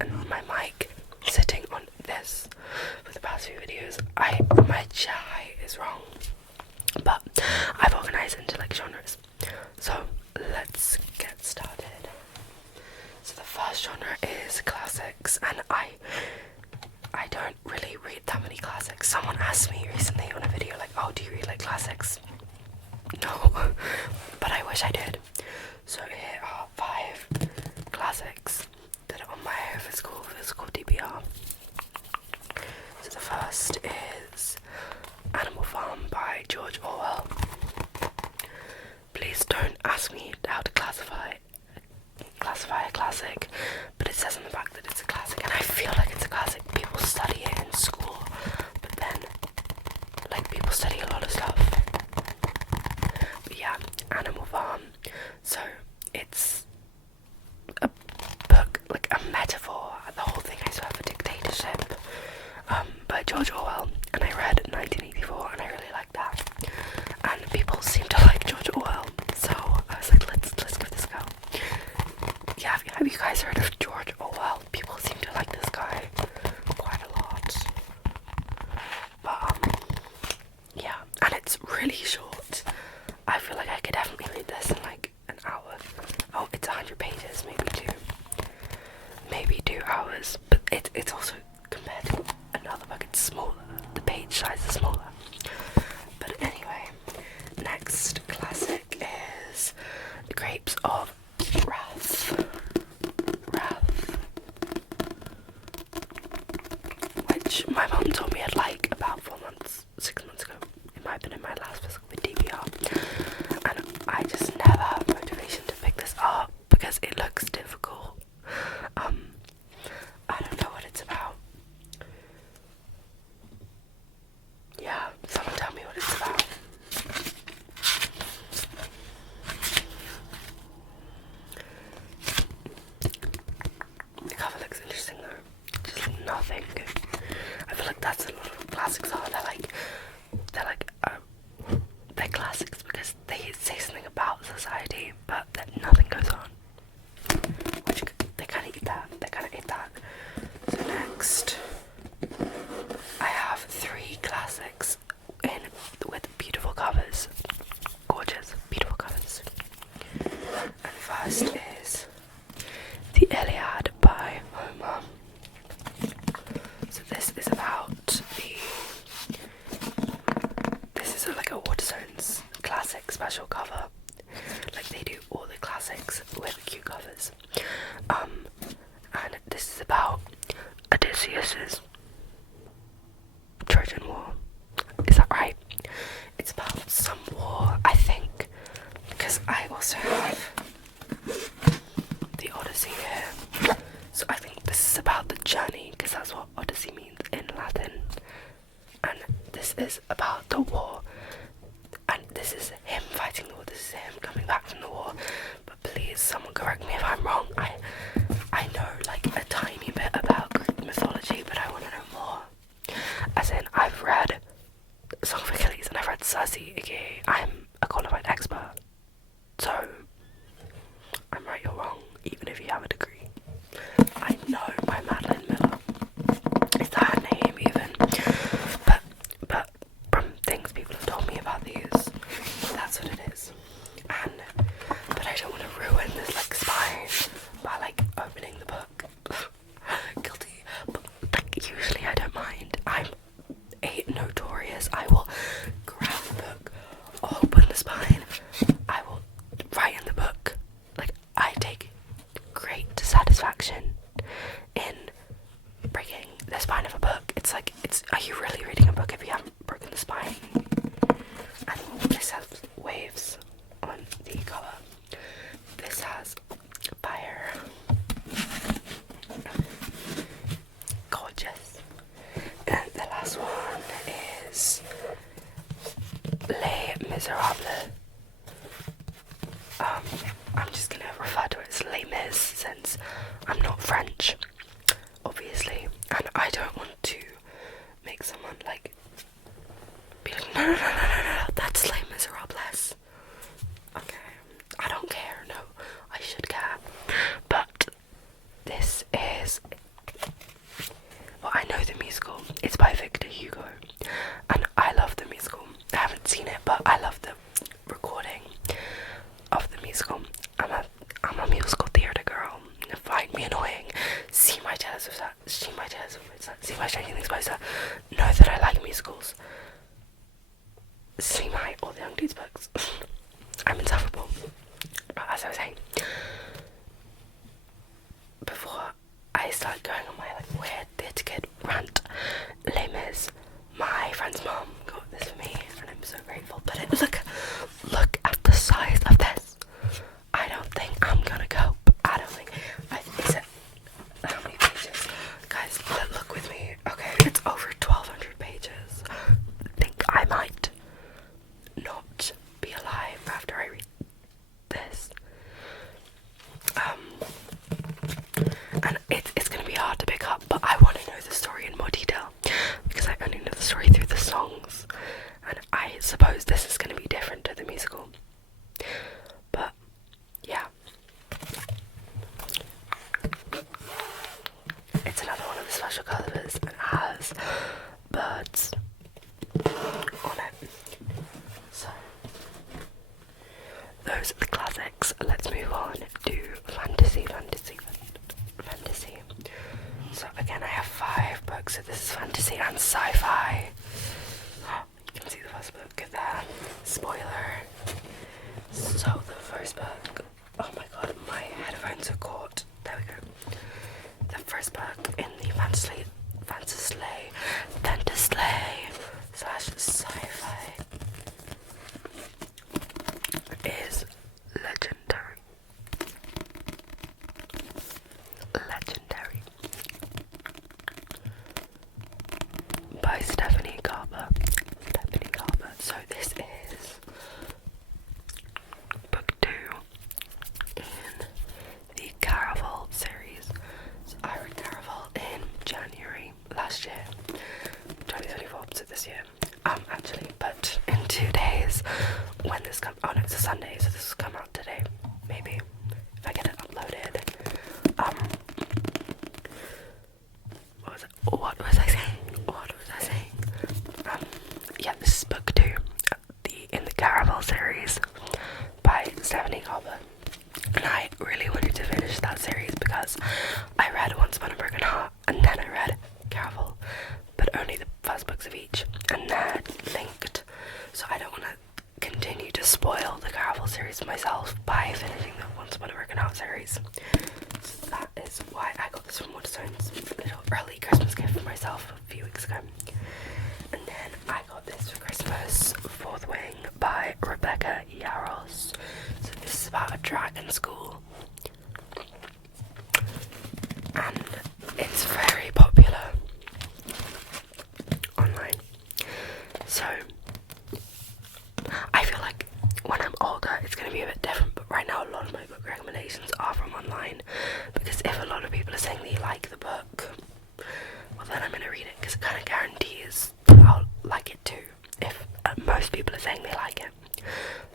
and my mic sitting on this for the past few videos. My chair height is wrong, but I've organised into like genres. So let's get started. So the first genre is classics, and I don't really read that many classics. Someone asked me recently on a video like, oh, do you read like classics? No, but I wish I did. So here are 5 classics that are on my physical TBR. So the first is Animal Farm by George Orwell. Please don't ask me how to classify a classic, but it says on the back that it's a classic, and I feel like it's a classic. People study it in school, but then like people study a lot of stuff. But yeah, Animal Farm. So it's a book, like a metaphor. The whole thing is about a dictatorship by George Orwell, and I read 1984, and I really liked that. And people seem to like George Orwell, so I was like, let's give this a go. Yeah, have you guys heard of George Orwell? People seem to like this guy quite a lot. But yeah, and it's really short. I feel like I could definitely read this in like an hour. Oh, it's 100 pages, maybe 2 hours. But it's also, compared to another book, it's smaller. The page size is smaller. But anyway, next classic is The Grapes of Wrath, which my mum told me I'd like about 6 months ago. It might have been in my last physical with TBR, and I just never have motivation to pick this up because it looks difficult. I don't know what it's about. Yeah, someone tell me what it's about. The cover looks interesting though. Just nothing. I feel like that's a lot of classics are. They're classics because they say something about society, but that nothing goes on. Which they kind of eat that. So next, I have 3 classics with beautiful covers. Gorgeous, beautiful covers. And first is The Iliad by Homer. So this is about this is like a Waterstones classic special cover. Like they do all the classics with cute covers. And this is about Odysseus's Trojan War. Is that right? It's about some war, I think, because I also have the Odyssey here. So I think this is about the journey, because that's what Odyssey means in Latin. And this is about the war. And this is him fighting the war. This is him coming back from the war. But please, someone correct me if I'm wrong. I know like a tiny bit about Greek mythology, but I want to know more. As in, I've read Song of Achilles and I've read Circe, aka I'm a qualified expert. So, I'm right or wrong, even if you have a degree. I know my Madeline Miller. Is that her name even? But from things people have told me about these, that's what it is. But I don't want to ruin this like spine by like opening the book. Guilty. But like usually I don't mind. I'm notorious. I will grab the book, open the spine, I will write in the book. Like I take great satisfaction in breaking the spine of a book. It's like, are you really reading a book if you haven't broken the spine? And this has waves on the cover. This has musical. I'm a musical theatre girl. Find me annoying. See my Taylor see my Stranger Things poster. Know that I like musicals. See my All the Young Dudes books. I'm insufferable. But as I was saying, before I start going on my like weird theatre kid rant, Les Mis, my friend's mom got this for me, and I'm so grateful. But look at the size of this. I don't think I'm gonna cope. I don't think. Is it how many pages? Guys, look with me. Okay, it's over 1,200 pages. I think I might not be alive after I read this. And it's gonna be hard to pick up, but I want to know the story in more detail because I only know the story through the songs, and I suppose this is gonna be different to the musical. But yeah, it's another one of the special covers and has birds on it. So those are the classics. Let's move on to fantasy. So again, I have 5 books. So this is fantasy and sci-fi. You can see the first book there. Spoiler. So the first book. Oh my god, my headphones are caught. There we go. The first book in the fantasy slash sci-fi is Legendary. By Stephanie Garber. So this is book 2 in the Caraval series. So I read Caraval in January last year, 2024, so this year. Actually, but in 2 days, when this comes, oh no, it's a Sunday, so this will come out today, maybe, if I get it uploaded. What was I saying? Yeah, this is book 2, in the Caraval series by Stephanie Garber. And I really wanted to finish that series because I read Once Upon a Broken Heart and then I read Caraval, but only the first books of each, and they're linked, so I don't want to continue to spoil the Caraval series myself by finishing the Once Upon a Broken Heart series. So that is why I got this from Waterstone's little early Christmas gift for myself a few weeks ago. And then I got this for Christmas, Fourth Wing by Rebecca Yarros. So this is about a dragon school, and it's very popular online. So I feel like when I'm older it's going to be a bit different, but right now a lot of my book recommendations are from online, because if a lot of people are saying they like the book, well then I'm going to read it, because it kind of guarantees that I'll like it too, if most people are saying they like it.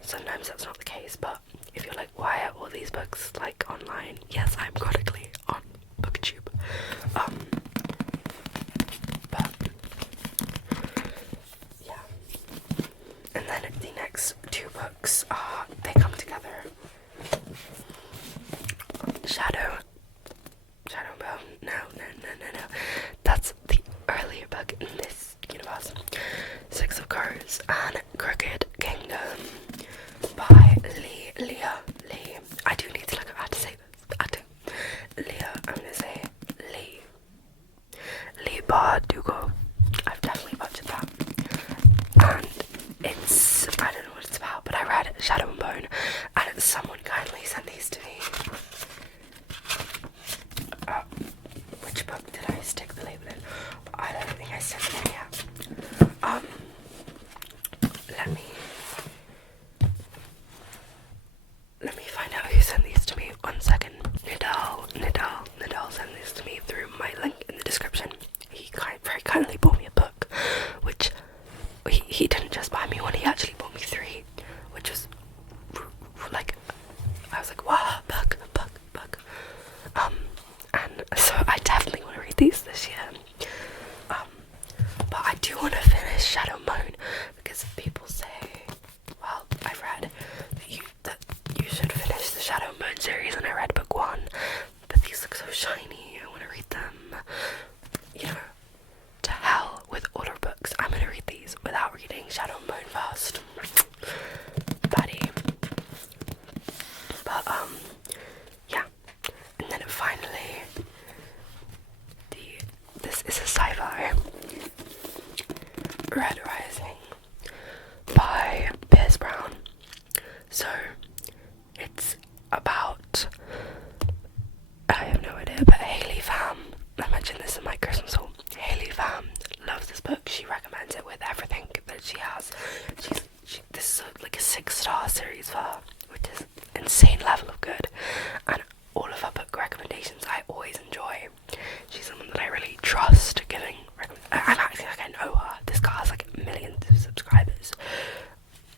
Sometimes that's not the case, but if you're like, why are all these books like online? Yes, I'm chronically on BookTube. But yeah. And then the next 2 books are, they come together. Shadow and Bone. No. That's the earlier book in this universe. 6 of Crows and Crooked Kingdom by Leah. I do need to look at how to say this. Leah, I'm gonna say Lee Bardugo. I've definitely butchered that. And it's, I don't know what it's about, but I read Shadow and Bone, and someone kindly sent these to me. Which book did I stick the label in? I don't think I stuck it in yet. Let me find out who sent these to me. 1 second. Nidal sent these to me through my link in the description. He very kindly bought me a book, which he didn't just buy me one, he actually bought me 3, which was like, I was like, what? It's about, I have no idea, but Haley Fam, I mentioned this in my Christmas haul. Haley Fam loves this book. She recommends it with everything that she has. This is like a 6-star series for her, which is insane level of good. And all of her book recommendations I always enjoy. She's someone that I really trust giving and I think I know her. This girl has like millions of subscribers.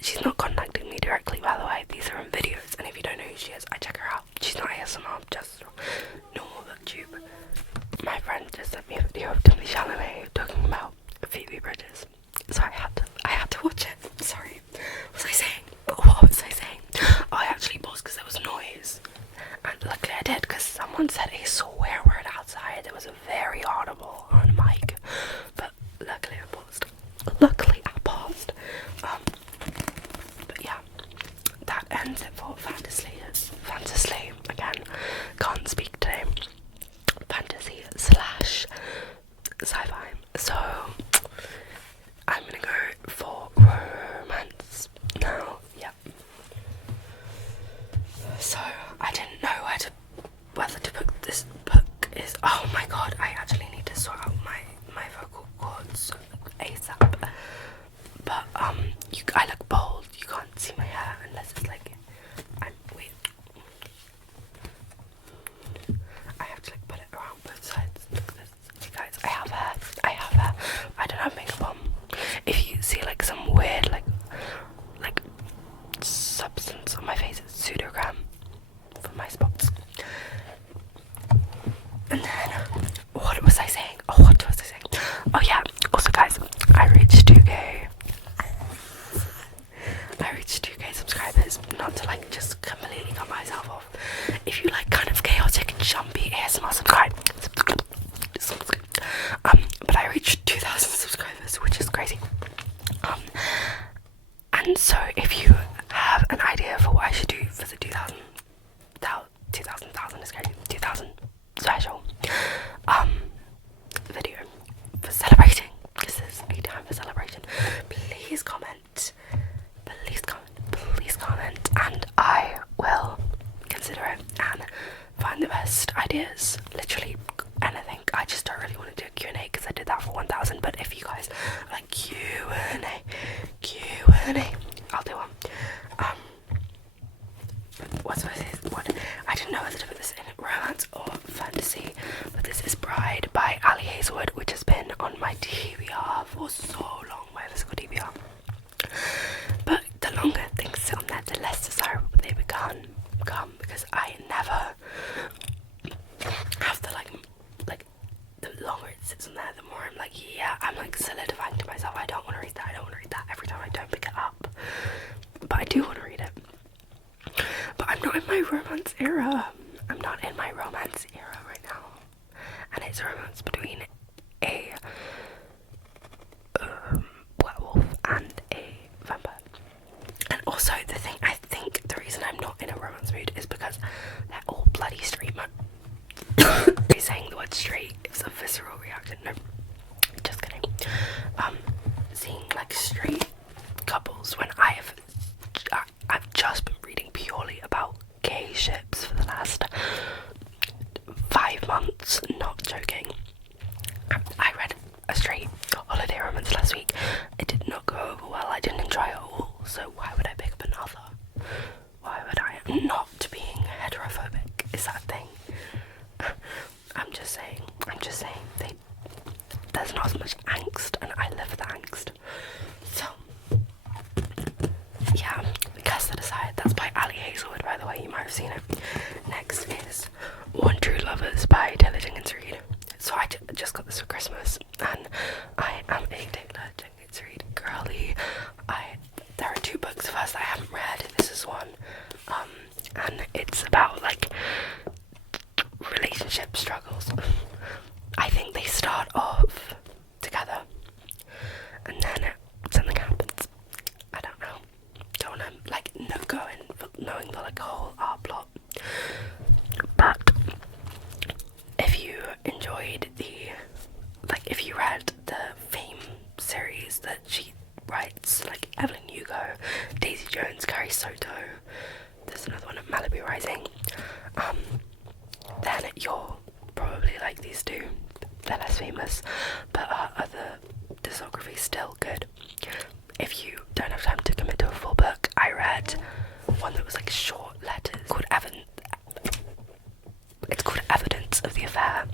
She's not contacting me directly, by the way. These are in videos, and if you don't know who she is, I check her out. She's not ASMR, just normal booktube. My friend just sent me a video of LMAO talking about Phoebe Bridges, so I had to watch it. Sorry, what was I saying? Oh, I actually paused because there was noise, and luckily I did, because someone said a swear word outside that was very audible on mic, but luckily I paused. But yeah, that ends it for fantasy again, can't speak today. Fantasy slash sci-fi. So I'm gonna go for romance now. Yeah. So I didn't know whether to put this book is. Oh my god! I actually need to sort out my vocal cords ASAP. But I look bold. You can't see my hair unless it's like. Wait. I have to like put it around both sides. Look at this. You guys, I have hair. I don't have makeup on. If you see like some weird like substance on my face, it's pseudogram for my spots. And then what was I saying? Oh yeah. Also guys, I reached 2k subscribers. Not to like just completely cut myself off. If you like kind of chaotic and jumpy ASMR, subscribe. But I reached 2,000 subscribers, which is crazy. And so if you have an idea for what I should do for the 2,000 is crazy, 2,000 special video for celebrating, because there's a time for celebration, please comment, and I will consider it and find the best ideas, literally anything. I just don't really want to do a Q&A because I did that for 1,000, but if you guys like Q&A, I'll do one. I didn't know whether to put this in romance or fantasy, but this is Bride by Ali Hazelwood, which has been on my TBR for so long, my physical TBR. But the longer things sit on there, the less desirable they become, because I never have the like the longer it sits on there, the more I'm like, yeah, I'm like solidifying to myself, I don't want to read that every time I don't pick it up, but I do want to read it. But I'm not in my romance era. Right now, and it's a romance between a werewolf and a vampire. And also I think the reason I'm not in a romance mood is because they're all bloody straight men. Saying the word straight is a visceral reaction. No, just kidding. Seeing like straight couples when I've just been reading purely about gay ships for the last 5 months, not joking. I read a straight holiday romance last week. It did not go over well. I didn't enjoy it all, so why would I pick up another? Why would I? Not being heterophobic, is that a thing? I'm just saying there's not as much angst, and I live with the angst. So yeah, cast that aside. That's by Ali Hazelwood, by the way, you might have seen it. Next is One True Lovers by Taylor Jenkins Reid. So I just got this for Christmas, and I am a Taylor Jenkins Reid girly. There are 2 books of hers that I haven't read. This is one, and it's about like relationship struggles. I think they start off together, and then something happens. I don't know. Don't know, like go in knowing the like whole art plot. But if you enjoyed if you read the Fame series that she writes, like Evelyn Hugo, Daisy Jones, Carrie Soto, there's another one, then you'll probably like these two. They're less famous, but other discography still good. If you don't have time to commit to a full book, I read one that was like short letters called It's called Evidence of the Affair,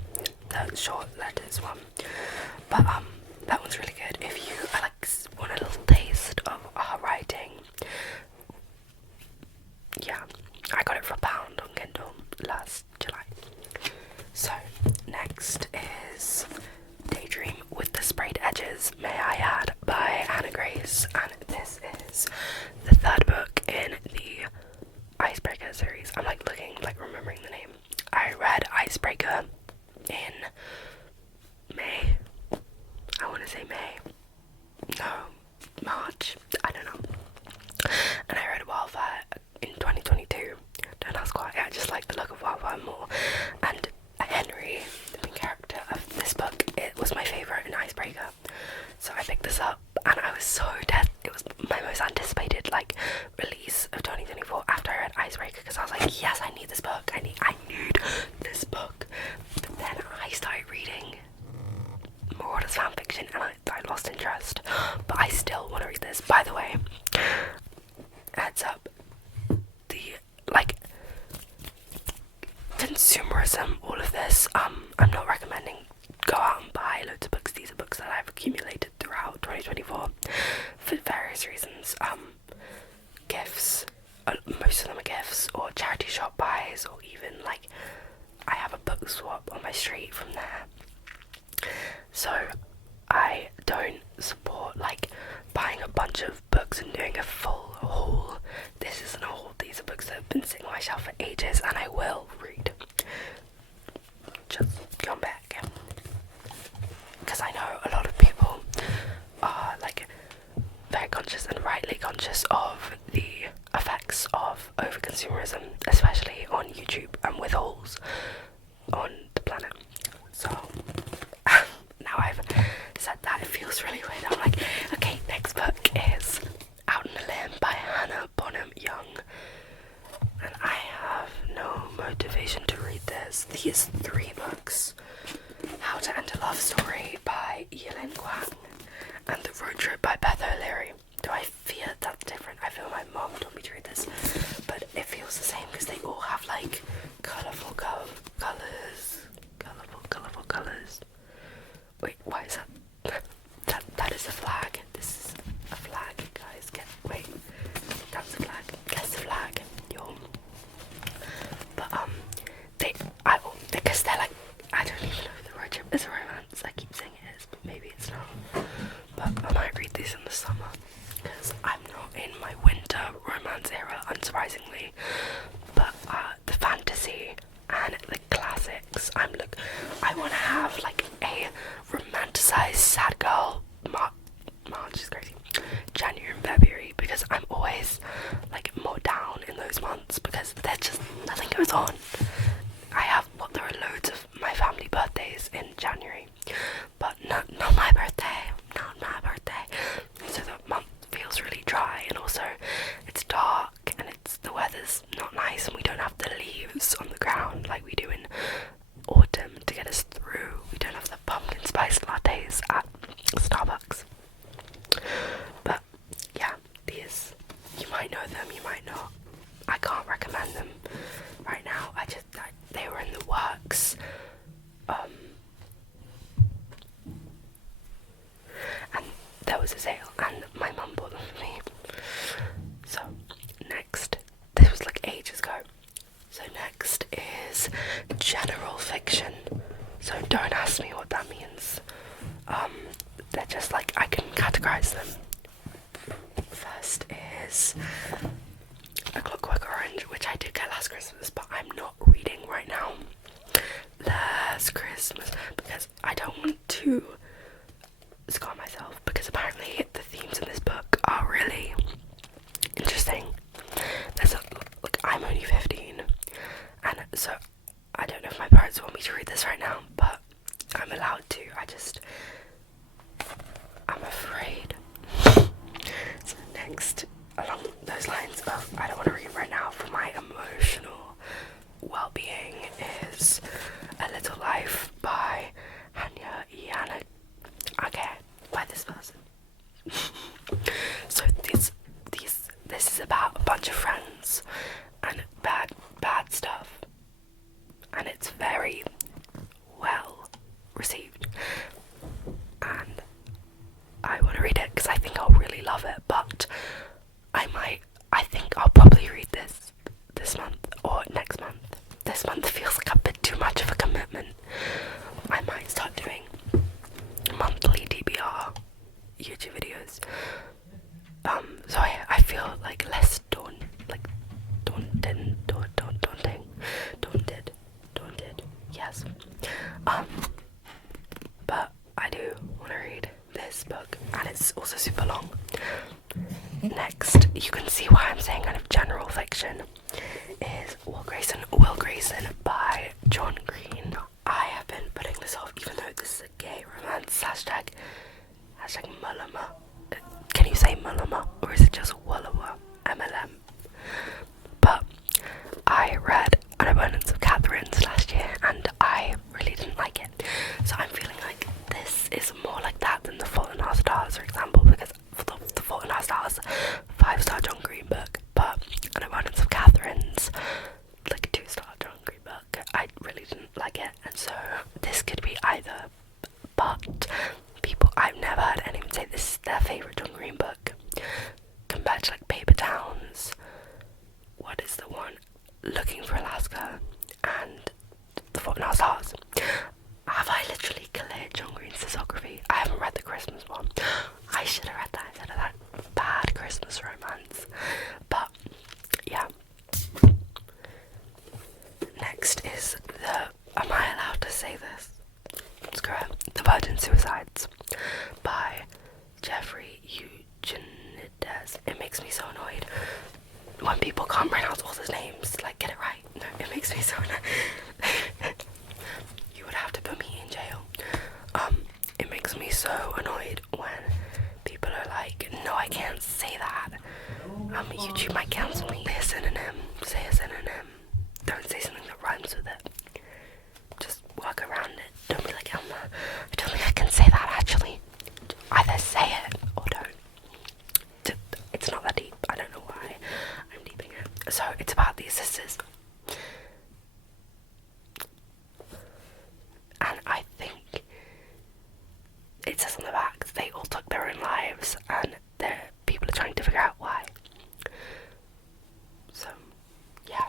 the short letters one. But that one's really good if you want a little taste of her writing. Yeah, I got it for £1 on Kindle last July. So next is Daydream with the Sprayed Edges, May I Add, by Hannah Grace, and this is the third book in the Icebreaker series. I'm remembering the name. I read Icebreaker in May. I want to say May. No, March. I don't know. And I read Wildfire in 2022. Don't ask why. I just like the look of Wildfire more. And Henry, the main character of this book, it was my favourite in Icebreaker. So I picked this up, and I was so dead. It was my most anticipated release of 2024 after I read Icebreaker, because I was like, yes, I need this book. I need this book. But then I started reading Marauder's fanfiction, and I lost interest. But I still want to read this. By the way, heads up, the consumerism, all of this, I'm not recommending go out and buy loads of books. These are books that I've accumulated throughout 2024 for various reasons. Gifts, most of them are gifts, or charity shop buys, or even I have a book swap on my street from there. So I don't support buying a bunch of books and doing a full haul. This isn't a haul. These are books that have been sitting on my shelf for ages, and I will read. Just come back, because I know a lot of people are very conscious, and rightly conscious, of the effects of over-consumerism, especially on YouTube and with hauls on the planet. So now I've said that, it feels really weird. I'm like, okay, next book is Out on a Limb by Hannah Bonham Young, and I have no motivation to read this. These 3 books: How to End a Love Story by Yilin Kwang, and The Road Trip by Beth O'Leary. Do I fear that's different? I feel my mom told me to read this, but it feels the same because they all have colourful colours. Wait, why is that? That is a flag. This is a flag, guys. Wait, that's a flag. Guess the flag, yo. But because they're I don't even know if The Road Trip is a romance. I keep saying it is, but maybe it's not. But I might read these in the summer, because I'm not in my winter romance era, unsurprisingly. But the fantasy and the classics, I want to have a romanticized sad girl March is crazy, January and February, because I'm always more down in those months because there's just nothing goes on. There are loads of my family birthdays in January, but not my birthday, so the month feels really dry, and also it's dark, and the weather's not nice, and we don't have the leaves on the ground like we do in autumn to get us through. We don't have the pumpkin spice lattes at Starbucks. But yeah, these, you might know them, you might not. I can't recommend them right now. They were in the works. And there was a sale, and my mum bought them for me. So next, this was ages ago. So next is general fiction. So don't ask me what that means. They're just I can categorize them. First is A Clockwork Orange, which I did get last Christmas, but I'm not reading right now. Last Christmas, because I don't want to scar myself, because apparently the themes in this book are really interesting. I'm only 15, and so I don't know if my parents want me to read this right now, but I'm allowed to. I'm afraid. So next, along those lines of I don't want to read right now for my emotional well-being, this month feels like a bit too much of a commitment. I might start doing monthly TBR YouTube videos. So I feel like less daunted. Yes. But I do want to read this book, and it's also super long. Next, you can see why I'm saying kind of general fiction, is Will Grayson by John Green. I have been putting this off, even though this is a gay romance. Hashtag Mullama. Can you say Mullama, or is it just Wallawa? MLM. But I read An Abundance of Catherines last year, and I really didn't like it. So I'm feeling like this is more like that than The Fault in Our Stars, for example, because The Fault in Our Stars, 5-star John Green book, but An Abundance of Catherines, like a 2-star John Green book, I really didn't like it, and so this could be either. But I've never heard anyone say this is their favourite John Green book, compared to like Paper Towns, what is the one, Looking for Alaska, and The Fault in Our Stars. Have I literally cleared John Green's discography? I haven't read the Christmas one. I should have read that instead of that bad Christmas romance. But yeah. Next is am I allowed to say this? Screw it. The Virgin Suicides by Jeffrey Eugenides. It makes me so annoyed when people can't pronounce all those names. Like, get it right. No, it makes me so annoyed. You would have to put me in jail. It makes me so annoyed when people are like, no, I can't say that. YouTube might cancel me. Say a synonym. Say a synonym. Don't say something that rhymes with it. Just work around it. Don't be like, Elma, I don't think I can say that actually. Either say it or don't. It's not that deep. I don't know why I'm deeping it. So it's about these sisters. And I think it says on the back they all took their own lives, and people are trying to figure out why. So yeah.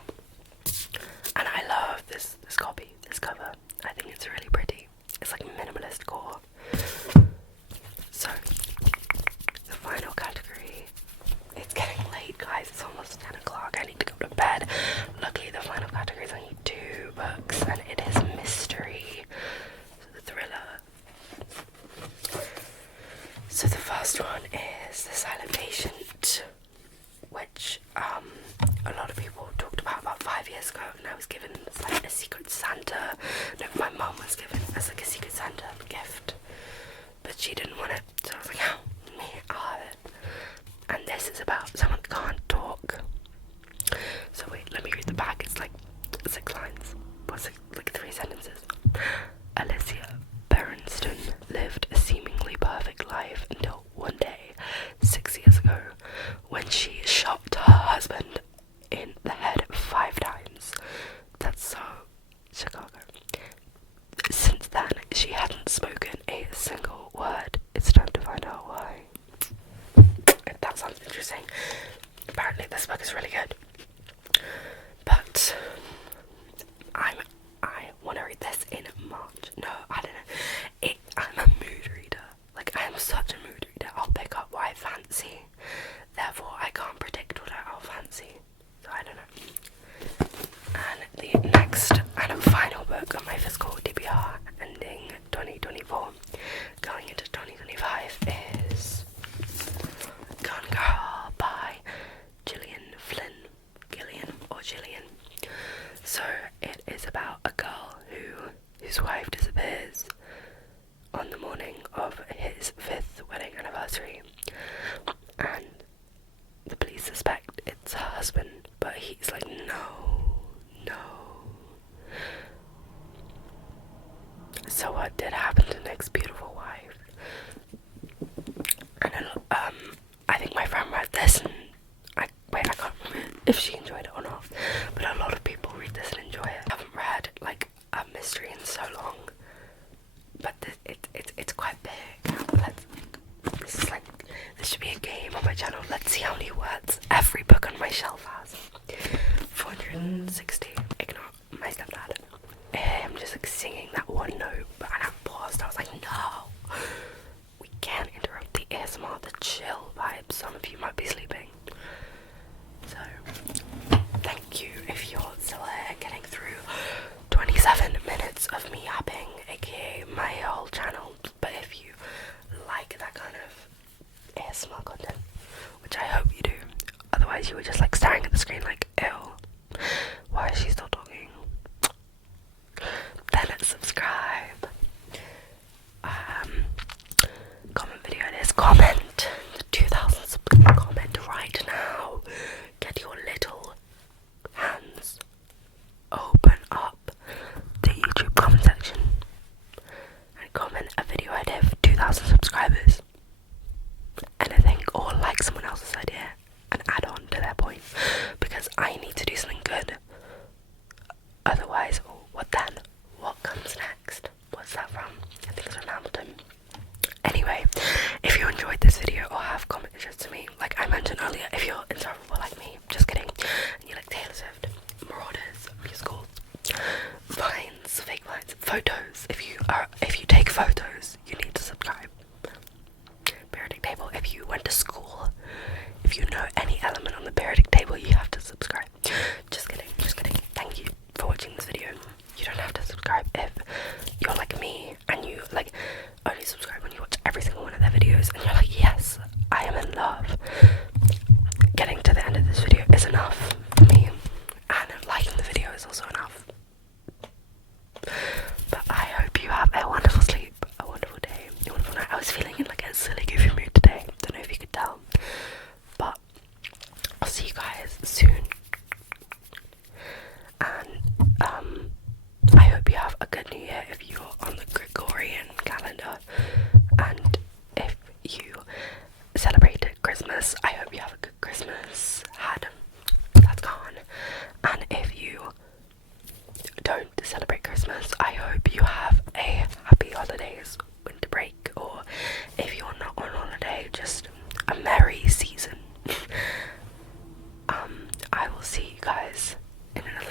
And I love this copy, this cover. I think it's really pretty. It's like minimalist core. So the final category. It's getting late, guys. It's almost 10 o'clock. I need to go to bed. Luckily, the final category is only 2 books, and it is mystery. So the thriller. So the first one is The Silent Patient, which a lot of people talked about 5 years ago, and I was given as like a Secret Santa. No, my mum was given as like a Secret Santa gift, but she didn't want it, so I was like, oh, me, I'll have it. And this is about someone that can't talk. So wait, let me read the back. It's like 6 lines. What's it, like 3 sentences? Alicia Berenstain lived a seemingly perfect life until one day, 6 years ago, when she shot her husband in the head 5 times. That's so Chicago. Since then, she hadn't spoken a single word. It's time my stepdad, him just like singing that one note, and I paused. I was like, no, we can't interrupt the ASMR, the chill vibes. Some of you might be sleeping, so thank you if you're still here, getting through 27 minutes of me yapping, aka my whole channel. But if you like that kind of ASMR content, which I hope you do, otherwise you were just like staring at the screen like, ew, why is she still talking? Then subscribe. Comment video it is. Comment. 2,000 subscribers. Comment right now. Get your little hands. Open up the YouTube comment section and comment a video idea for 2,000 subscribers. Anything, or like someone else's idea and add on to their point, because I need to do something good. Otherwise, what then? What comes next? What's that from? I think it's from Hamilton. Anyway, if you enjoyed this video or have comments to me, like I mentioned earlier, if you're insufferable like me, just kidding, and you like Taylor Swift, Marauders, musicals, vines, fake vines, photos, if you take photos, you need to subscribe. Periodic table, if you went to school, if you know any element on the periodic table, you have to subscribe. Just kidding, just kidding. Thank you for watching this video. You don't have to subscribe if you're like me and you like only subscribe when you watch every single one of their videos and you're like, yes, I am in love. Getting to the end of this video is enough for me, and liking the video is also enough. But I hope you have a wonderful sleep, a wonderful day, a wonderful night. I was feeling in like a silly goofy mood today, don't know if you could tell, but I'll see you guys soon. And I hope you have a good new year if you're on the Gregorian calendar, and if you celebrated Christmas, I hope you have a good Christmas. That's gone. And if you don't celebrate Christmas, I hope you have a happy holidays, winter break, or if you're not on holiday, just a merry season. I will see you guys in another